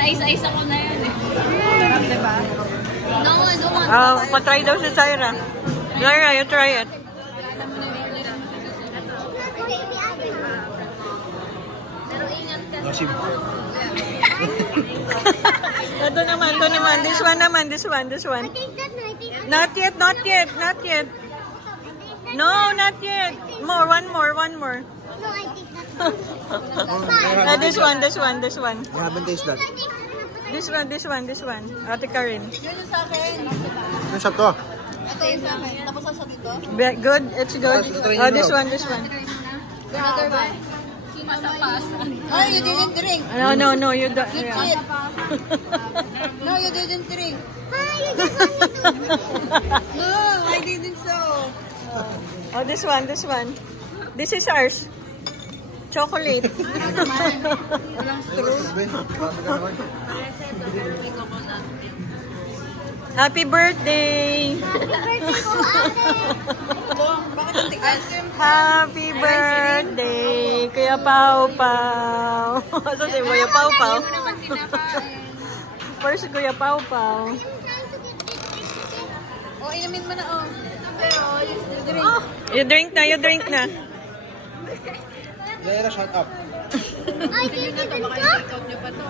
Naisa-isa ko na yan eh. Sarap, diba? No, I don't want to. Patry daw si Zaira. Zaira, you try it. Pero ingat ka. Ito naman. This one. Not yet. No, not yet. One more. No, I taste that. This one. You haven't tasted that. This one. Ate Karin. Yun yung sa akin. Ano siya to? Ito yung sa akin. Tapos sa dito. Good, it's good. This one. Another one. Masapas. Oh, you didn't drink. No, you don't. You cheat. No, you didn't drink. No, I didn't so. Oh, this one. This is ours. Chocolate. Walang straw. Happy birthday! Happy birthday, Kuya Pau Pau. So si Kuya Pau Pau. First Kuya Pau Pau. Oh, inumin mo na oh. You drink na. Zaira, shut up. I didn't Baka i-take out niyo pa to.